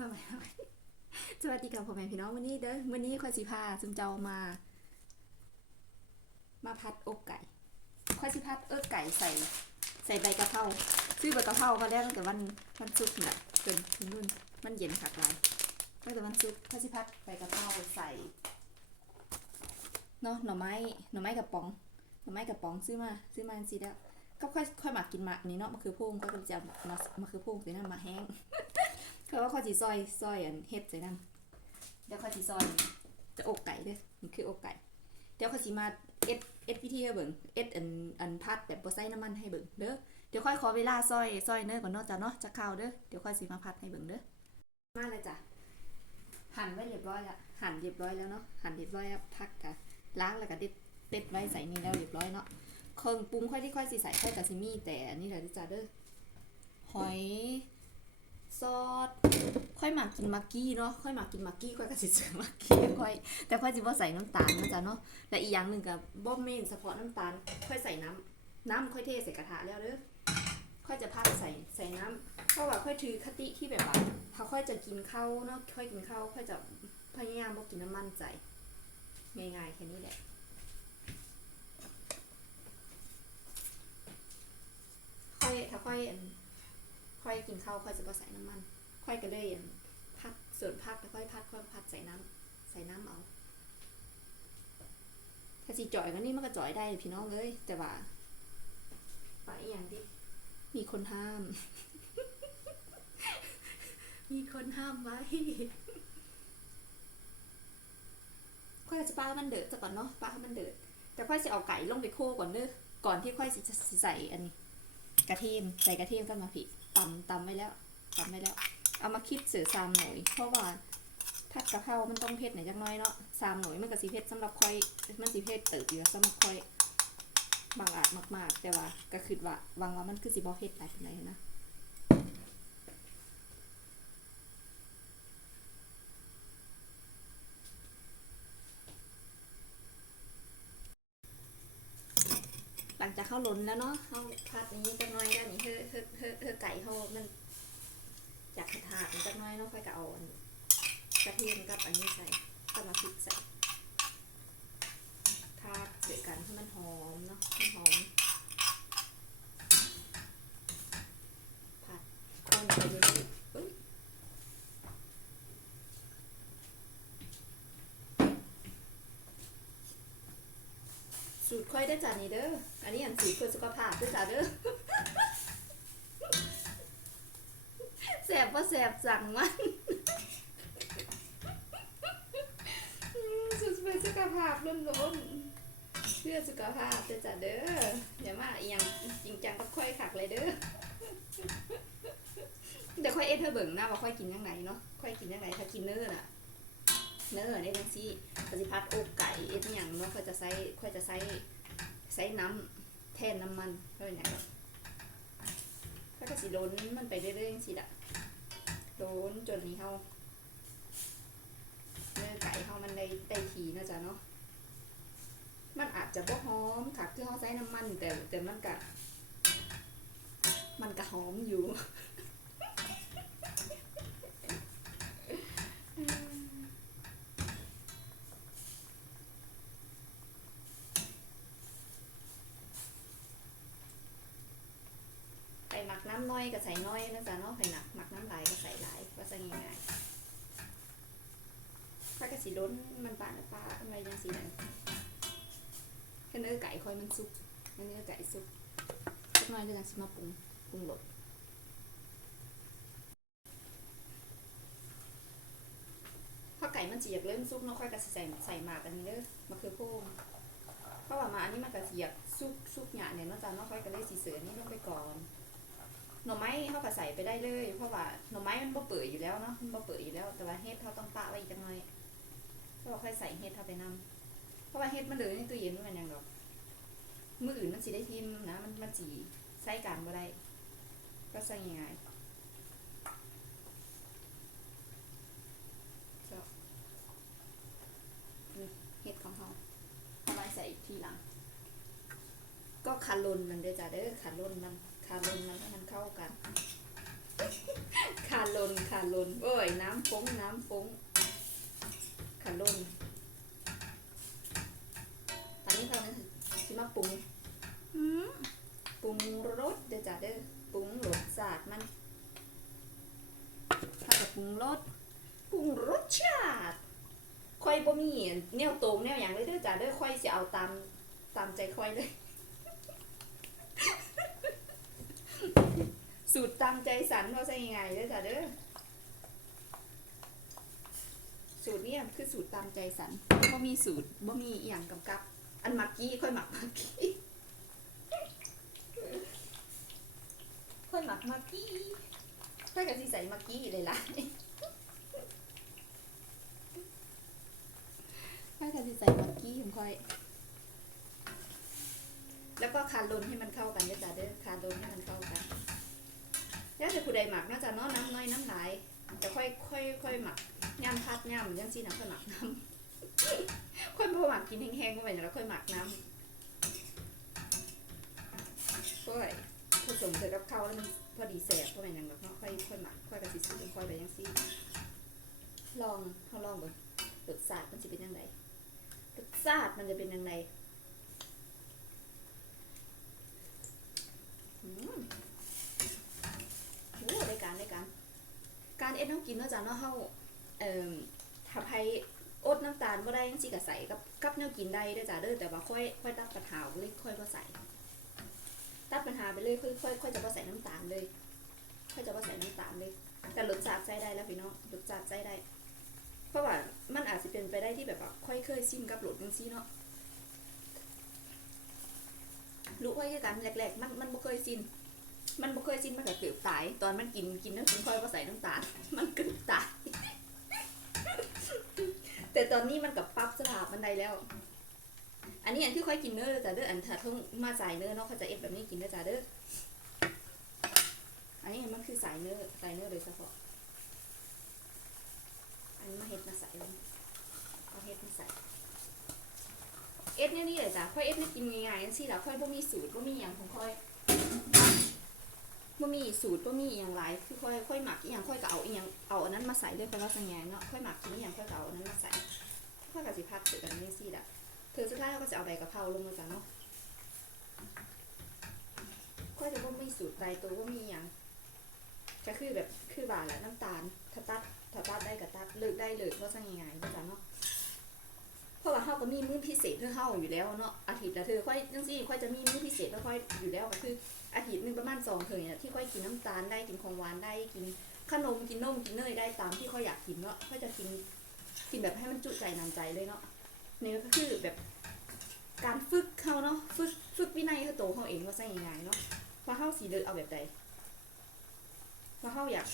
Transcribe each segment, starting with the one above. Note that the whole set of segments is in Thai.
มาใหม่สวัสดีกับพ่อแม่พี่น้องวันนี้เด้อวันนี้ข้อยสิพาซุมเจ้ามา มาพัดอกไก่ข้อยสิพัดเอกไก่ใส่ ใส่ใบกะเพราซื้อใบกะเพรามาแล้วตั้งแต่วันวันศุกร์เนี่ยจนถึงนู่นมันเย็นขักไรตั้งแต่วันศุกร์ข้อยสิพัดใบกะเพราใส่เนาะหน่อไม้หน่อไม้กระป๋องหน่อไม้กระป๋องซื้อมาซื้อมาสิแล้วก็ค่อยค่อยหมักกินหมักนี้เนาะมะเขือพวงก็จะมามะเขือพวงส่น้ำมาแห้ง เพราะว่าข้อจีซอยซอยอันเฮ็ดใส่นั่นเดี๋ยวข้อจีซอยจะอกไก่เด้อมันคืออกไก่ เดี๋ยวข้อจีมาเอ็ดเอ็ดวิธีให้เบิ่งเอ็ดอันอันพัดแบบบ่ใส่น้ำมันให้เบิ่งเด้อเดี๋ยวค่อยขอเวลาซอยซอยเนื้อก่อนเนาะจ้ะเนาะจะเข้าวเด้อเดี๋ยวค่อยสิมาพัดให้เบิ่งเด้อมาเลยจ้ะหั่นไว้เรียบร้อยละหั่นเรียบร้อยแล้วเนาะหั่นเรียบร้อยแล้วพักกะล้างแล้วก็เด็ดเด็ดไว้ใส่นี่แล้วเรียบร้อยเนาะเครื่องปรุงค่อยที่ค่อยสิใส่ค่อยกะสิมีแต่อันนี้แหละเด้อจ้ะเด้อหอย ซอสค่อยหมักกินมักกี้เนาะค่อยหมักกินมักกี้ค่อยก็สิเจอมักกี้ค่อยแต่ค่อยสิบ่ใส่น้ำตาลนะจ๊ะเนาะและอีกอย่างหนึ่งกับบ่เมนเฉพาะน้ำตาล ค่อยใส่น้ำน้ำค่อยเทใส่กระทะแล้วเด้อค่อยจะพักใส่ใส่น้ำเพราะว่าค่อยถือคติที่แบบว่าถ้าค่อยจะกินข้าวเนาะค่อยกินข้าวค่อยจะพยายามบ่กินน้ำมันใจง่ายๆแค่นี้แหละค่อยถ้าค่อยอัน ค่อย กินข้าวค่อยจะบ่ใส่น้ำมันค่อยก็เลยอั่นพัดส่วนพักแล้วค่อยพัดค่อยพัดใส่น้ำใส่น้ำเอาถ้าสิจ่อยก็นี่มันก็จ่อยได้พี่น้องเลยแต่ว่าไปอหย่างที่มีคนห้าม มีคนห้ามไว้ค่อยจะปลาให้มันเดือดซะก่อนเนาะปลาให้มันเดือดแต่ค่อยจะเอาไก่ลงไปโคก่อนเด้อก่อนที่ค่อยสิจะใส่อันนี้กระเทียมใส่กระเทียมกันมาผิด ตำตำไว้แล้วตำไว้แล้ว เอามาคิดเสือซามหน่อยเพราะว่าผัดกะเพรา มันต้องเผ็ดหน่อยจักหน้อยเนาะซามหน่อยมันก็สีเผ็ดสำหรับค่อย มันสีเผ็ดเติบอยู่สำหรับค่อย บางอาจมากๆ แต่ว่าก็คือว่าวังว่ามันคือสีบอเผ็ดหลายปานใดนะหลังจากเข้าล้นแล้วเนาะเข้าพัดนี้จักหน้อยแล้วนี่เมันจากกระทะมันจักน้อยเนาะค่อยก็เอาอันกระเทียมกับอันนี้ใส่ก็มาพริกใส่ทาดด้วยกันให้มันหอมเนาะให้หอมผัดคนไปเรื่อยสูตรค่อยได้จานนี้เด้อ อันนี้อันสูตรเพื่อสุขภาพเด้วยจ้าเด้อ แสบว่าแสบสั่งมันสุดเพื่อสุขภาพล้นๆเพื่อสุขภาพเด้อจ้ะเด้ออย่ามาอีหยังจริงจังก็ค่อยขักเลยเด้อเดี๋ยวค่อยเอ็ดเธอเบิ่งหนะว่าค่อยกินยังไงเนาะค่อยกินยังไงถ้ากินเนื้อน่ะเนื้อได้ทั้งซี่ปฏิพัดอกไก่เอ็ดอย่างเนาะค่อยจะใส่ค่อยจะใส่ใส่น้ำแทนน้ำมันเท่านั้นค่อยก็สิโดนมันไปเรื่อยๆจังซี่ละ นจนนี้เขาเนื้อไก่เขามันได้ได้ทีนะจ๊ะเนาะมันอาจจะบ่หอมค่ะที่เขาใช้น้ำมันแต่แต่มันกะมันกะหอมอยู่ ไปหมัก น้ำน้อยก็ใส่น้อยนะจ๊ะเนาะไปหนักหมักน้ำหลายก็ใส่หลายก็จะง่ายๆถ้ากระสีล้นมันปลาปลาอะไรยังสีนั้นแค่เนื้อไก่คอยมันสุกเนื้อไก่สุกสักหน่อยจะสิมาปรุงปรุงรสพอไก่มันจีอยากเริ่มสุกเนาะค่อยกระสิใส่ใส่หมากอันนี้เด้อมะเขือพวงเพราะว่ามาอันนี้มันกระสิอยากสุกสุกหยาเนี่ยเนาะจ๊ะเนาะค่อยก็เลยสีเสือนี่ลงไปก่อน หน่อไม้เขาก็ใส่ไปได้เลย เพราะว่าหน่อไม้มันบ่เปื่อยอยู่แล้วเนาะมันบ่เปื่อยอยู่แล้ว แต่ว่าเฮ็ดเขาต้องปะไว้อีกจังหน่อยเพราค่อยใส่เฮ็ดเข้าไปนำเพราะว่าเฮ็ดมันเหลือในตู้เย็นมันยังดอกมื้ออื่นมันสิได้ทิมนะ มันมันสิใช้การบ่ได้ก็ใส่ง่ายๆเจาะนี่เฮ็ดของเขาเอาไว้ใส่อีกทีหลัง ก็คารุนมันเด้อจ้ะเด้อคารุนมัน คารุนมันให้มันเข้ากัน คารุนนขาลนโอ้ยน้ำฟงน้ำฟงขาลนตอนนี้เขาเนี่ยสิมาปรุงอืมปรุงรสเด้อจ้ะเด้อปรุงรสชาติมันถ้าจะปรุงรสปรุงรสชาติค่อยบ่มีแนวตรงแนวอย่างเลยเด้อจ้ะเด้อค่อยสิเอาตามตามใจค่อยเลย สูตรตามใจสันว่าใช่ยังไงเด้อจ้ะเด้อสูตรเนี่ยคือสูตรตามใจสันบ่มีสูตรบ่มีอย่างกำกับ อันมักกี้ค่อยหมักมักกี้ค่อยหมักมักกี้ค่อยกับสิใส่มักกี้เลยล่ะค่อยกับสิใส่มักกี้ของค่อยแล้วก็คาร์ลนให้มันเข้ากันเด้อจ้ะเด้อคาร์ลนให้มันเข้ากัน แล้วแต่ผู้ใดหมักน่าจะน้อน้ำน้อยน้ำหลายแต่ค่อยค่อยค่อยหมักย่ำพัดย่ำยังซีน้ำค่อยหมักน้ำค่อยพอหมักกินแห้งๆก็ไปแล้วค่อยหมักน้ำค่อยผสมเสร็จกับข้าวแล้วมันพอดีแสบก็ไปนั่นแบบค่อยค่อยหมักค่อยกระสิสค่อยไปยังซีลองเขาลองเบิ่งรสชาติมันจะเป็นยังไงรสชาติมันจะเป็นยังไงอืม โอ้ได้การได้การ การ เอ็ดน้ำกินเนาะจ้ะเนาะเฮาเอ่อถ้าไผอดน้ำตาลบ่ได้จังซี่ก็ใส่กับกับแนวกินได้เด้อจ้ะเด้อแต่ว่าค่อยค่อยตัดปัญหาเลยค่อยบ่ใส่ตัดปัญหาไปเลยค่อยค่อยค่อยจะบ่ใส่น้ำตาลเลย ค่อยจะบ่ใส่น้ำตาลเลยแต่รสชาติใส่ได้แล้วพี่น้องรสชาติใส่ได้ เพราะว่ามันอาจสิเป็นไปได้ที่แบบว่าค่อยเคยชิมกับรสจังซี่เนาะรู้ไว้กันแรกๆมันมันบ่เคยชิน มันบ่เคยชินมันก็เกือบตาย ตอนมันกินกินน้ำกินค่อยว่าใส่น้ำตาล มันเกือบตาย แต่ตอนนี้มันกับปรับสภาพมันได้แล้ว อันนี้อันที่ค่อยกินเนื้อจ้ะเด้ออันถ้าเพิ่งมาสายเนื้อเนาะเขาจะเอฟแบบนี้กินเด้อจ้ะเด้อ อันนี้มันคือสายเนื้อสายเนื้อโดยเฉพาะ อันนี้มาเฮ็ดมาใส่เอาเฮ็ดมาใส่เอฟเนี่ยนี่เลยจ้ะค่อยเอฟเนี่ยกินง่ายๆจังซี่ล่ะค่อยบ่มีสูตรบ่มีหยังของค่อย บ่มีสูตรบ่มีอย่างไรคือค่อยค่อยหมักอหย่างค่อยก็เอาอหย่างเอาอันนั้นมาใส่ด้วยเพราะว่าสังแงเนาะค่อยหมักกินอหย่างค่อยก็เอาอันนั้นมาใส่ค่อยก็สิพักเสร็จกันนี่สิล่ะเธอสุดท้ายเราก็จะเอาใบกะเพราลงมาจ้ะเนาะค่อยจะบ่มีสูตรใดตัวบ่มีอย่างก็คือแบบคือบาแหละน้ำตาลถ้าตัดถ้าตัดได้ก็ตัดเลิกได้เลิกเพราะสังแงนะจ้ะเนาะเพราะว่าเฮาก็มีมื้อพิเศษเพื่อเฮาอยู่แล้วเนาะอาทิตย์ละเธอค่อยจังซี่ค่อยจะมีมื้อพิเศษแล้วค่อยอยู่แล้วก็คือ อาทิตย์หนึ่งประมาณสองเทอเนี่ยที่ค่อยกินน้ำตาลได้กินของหวานได้กินขนมกินนมกินเนยได้ตามที่ค่อยอยากกินเนาะค่อยจะกินกินแบบให้มันจุใจนำใจเลยเนาะนี่ก็คือแบบการฝึกเขาเนาะฝึกฝึกวินัยเขาโตเขาเองว่าใช่ยังไงเนาะว่าเขาสีเลือกเอาแบบใดว่าเขาอยาก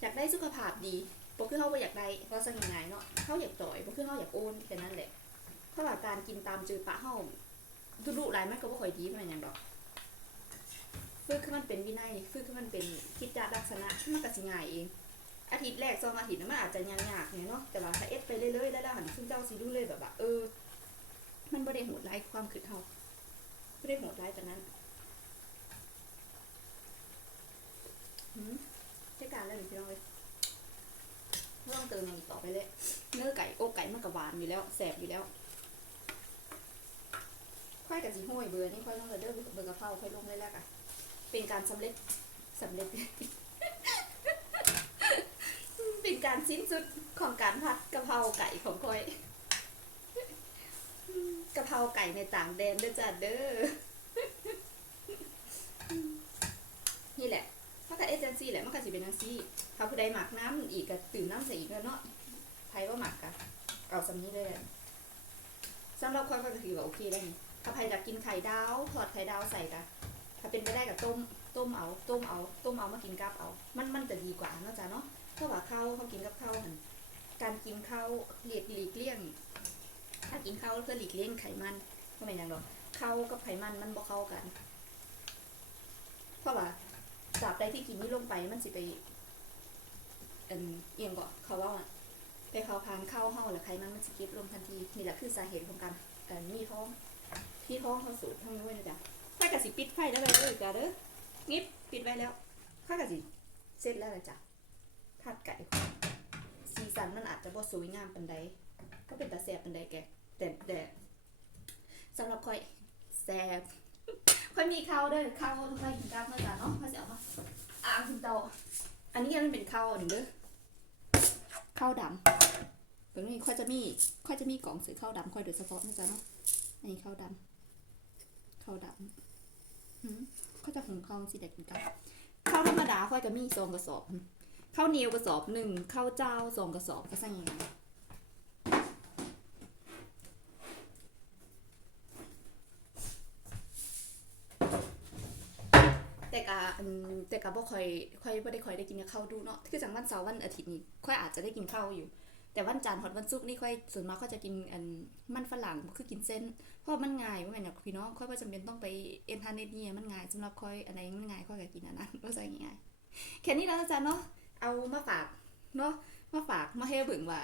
อยากได้สุขภาพดีบ่คือเขาบ่อยากได้ว่าใช่ยังไงเนาะเขาอยากจ่อยบ่คือเขาอยากโอนแค่นั้นแหละเพราะว่าการกินตามจือปะเฮา ดุดุหลายมันก็บ่ค่อยดีมันอย่างดอกฝึกคือมันเป็นวินัยฝึกคือมันเป็นกิจลักษณะมันก็สิง่ายเอง อาทิตย์แรกสองอาทิตย์นั้นมันอาจจะยากๆเนี่ยเนาะแต่ว่าถ้าเอ็ดไปเรื่อยๆแล้วแล้วหันซึ่งเจ้าสิรู้เลยแบบว่าเออ มันบ่ได้โหดร้ายความคิดเฮาบ่ได้โหดร้ายปานนั้นหืมใช้การแล้วนี่พี่น้องเอ้ยไม่ต้องเติมอย่างอีกต่อไปเลย เนื้อไก่อกไก่มันก็หวานอยู่แล้วแสบอยู่แล้ว ค่อยกับสีห้วยเบอร์นี่ค่อยลงเลยเด้อเบอร์กะเพราค่อยลงเลยแล้วกันเป็นการสำเร็จสำเร็จ เป็นการสิ้นสุดของการผัดกะเพราไก่ของค่อยกะเพราไก่ในต่างแดนเด้อจ้าเด้อนี่แหละถ้าแต่เอเจนซี่แหละมันก็สิเป็นจังซี่ถ้าผู้ใดหมักน้ำอีกก็ตื่มน้ำใส่อีกแล้วเนาะไผว่าหมักกะเอาสำนี้เลยสำหรับค่อยก็ถือว่าโอเคได้ นี่ถ้าใครอยากกินไข่ดาวทอดไข่ดาวใส่กะถ้าเป็นไปได้กับต้มต้มเอาต้มเอาต้มเอามากินกับเอา มันมันจะดีกว่าเนาะจ๊ะเนาะเพราว่าข้าวเขากินกับข้าวหันการกินข้าวหลีกหลีกเลี่ยง ถ้ากินข้าวเพื่อหลีกเลี่ยงไขมันก็ไม่นย่างหรอกข้าวกับไขมันมันบ่เข้ากันเพราะว่าตราบใดที่กินนี่ลงไปมันสิไปเอ็นเอียงก็เขาว่าไปเข้าพานเข้าเห่าแล้วไขมันมันสิเก็บลงทันทีนี่แหละคือสาเหตุของการมีท้อง พี่ท้องเขาสูตรทั้งนู้นเลยจ้ะถ้ากะสิปิดไฟได้วเลยจ้ะเด้อนิบปิดไว้แล้วข้าวกะสิเสร็จแล้วเลยจ้ะทาดไก่สีสันมันอาจจะบ่สวยงามปานใดก็เป็นตาแซ่บปานใดแกแต่แต่สำหรับค่อยแซ่บค่อยมีข้าวด้อข้าวค่อยกินกับเมื่อจ้ะเนาะค่อยสิเอามาอ่างคุณเตาอันนี้มันเป็นข้าวอันนี้เด้อข้าวดำตรงนี้ค่อยจะมีค่อยจะมีกล่องซื้อข้าวดำค่อยโดยเฉพาะนะจ๊ะเนาะอันนี้ข้าวดำ ข้าวดำเขาจะหุงข้าวสิเด็กกินกันข้าวธรรมดาค่อยจะมีสองกระสอบข้าวเหนียวกระสอบหนึ่งข้าวเจ้าสองกระสอบก็ใส่ยังไงแต่กะแต่กะบ่ค่อยค่อยบ่ได้ค่อยได้กินข้าวดูเนาะคือจังวันเสาร์วันอาทิตย์นี่ค่อยอาจจะได้กินข้าวอยู่ แต่วันจันทร์ฮอดวันศุกร์นี่ค่อยส่วนมากค่อยจะกินอันมันฝรั่งคือกินเส้น เพราะมันง่ายว่าแม่นพี่น้องค่อยว่าจำเป็นต้องไปเอ็นทาเน็ตเนี่ยมันง่ายสำหรับค่อยอันไหนมันง่ายค่อยก็กินอันนั้นก็ใส่ง่ายแค่นี้แล้วจ้ะเนาะเอามาฝากเนาะมาฝากมาให้เบิ่งว่า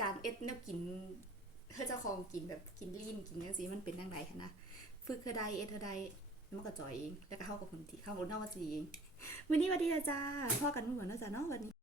การเอ็ดแนวกินเธอเจ้าของกินแบบกินลีนกินจังซี่มันเป็นจังไดหันะฝึกเธอได้เอ็ดเธอได้มันก็จ่อยเองแล้วก็เข้ากับคนที่เข้าบนนอกว่าสิเองวันนี้สวัสดีจ้าพ่อกันเหมือนนะจ้ะเนาะวันนี้